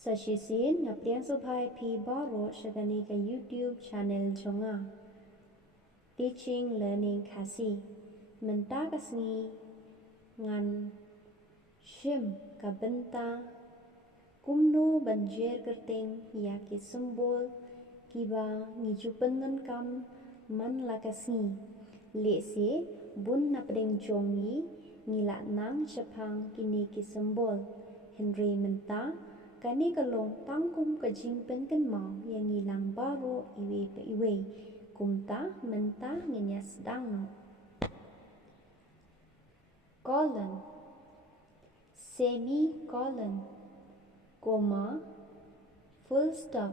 Sashisin ngapriang subhai pi baro shagani ka YouTube channel jonga. Teaching learning kasi. Menta kasngi ngan shim ka benta kumno banjer Kyrteng ya ki simbol kiba ngijupan ngan kam man lakasngi. Le se bun napdeng jongi ngilak nang sepang kini ki simbol. Henry menta kani kalong tangkum kajing penken mau yang ngilang baru iwe pe iwe. Kumta menta ngenyas dang no. Colon, semicolon, comma, full stop,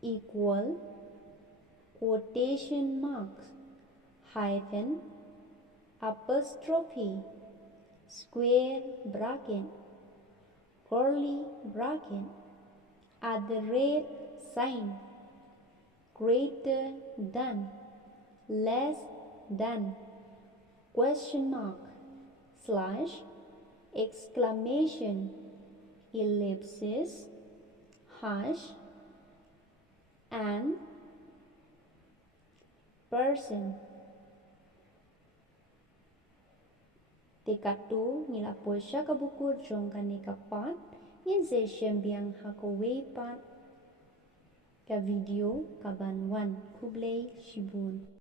equal, quotation marks, hyphen, apostrophe, square bracket, curly bracket, @ sign, greater than, less than, question mark, slash, exclamation, ellipsis, hash, and person. Tekatu ngila posya ka buku jong kani kapat ngin se syembiang hakowe pat ka video kaban wan kublay shibun.